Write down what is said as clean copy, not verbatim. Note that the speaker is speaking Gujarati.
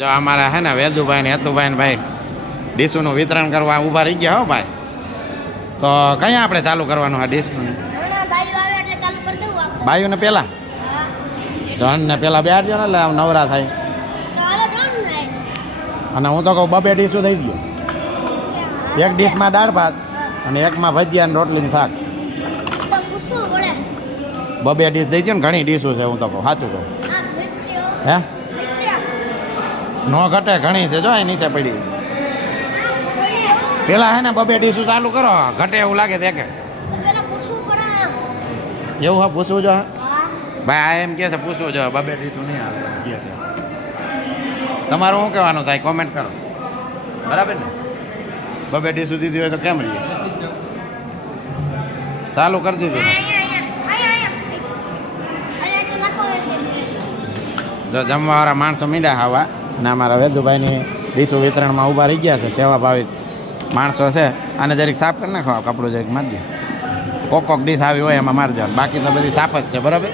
જો અમારા હે ને વેદુભાઈ ને હેતુભાઈ ને ભાઈ ડીશોનું વિતરણ કરવા ઊભા રહી ગયા હો ભાઈ. તો કયા આપણે ચાલુ કરવાનું આ ડીશનું? બાયુને પહેલાં જણને પહેલાં બેહાડજો ને એટલે નવરા થાય. અને હું તો કહું બબે ડીશું થઈ ગયો. એક ડીશમાં દાળ ભાત અને એકમાં ભજીયા અને રોટલીનું શાક. બબે ડીશ થઈ ગયો ને ઘણી ડીશું છે હું તો કહું સાચું કહું. હે નો ઘટે ઘણી છે જો એ નીચે પડી. પેલા હે ને બબે ડીશું ચાલુ કરો ઘટે એવું લાગે તે કે એવું હા પૂછવું જો ભાઈ આ એમ કે છે પૂછવું જો બબે ડીશું નહીં આવે કે છે. તમારું શું કહેવાનું થાય કોમેન્ટ કરો બરાબર ને. બબે ડીશું દીધી હોય તો કેમ રહીએ ચાલુ કરી દીધું ને. જો જમવાવાળા માણસો મીંડા ખાવા અને અમારા વેદુભાઈની ડીશું વિતરણમાં ઊભા રહી ગયા છે સેવાભાવી માણસો છે. આને જરીક સાફ કરી નાખો કપડું જરીક મારી દે. કોક ડીશ આવી હોય એમાં મારી દેવાનું બાકી તો બધી સાફ જ છે બરાબર.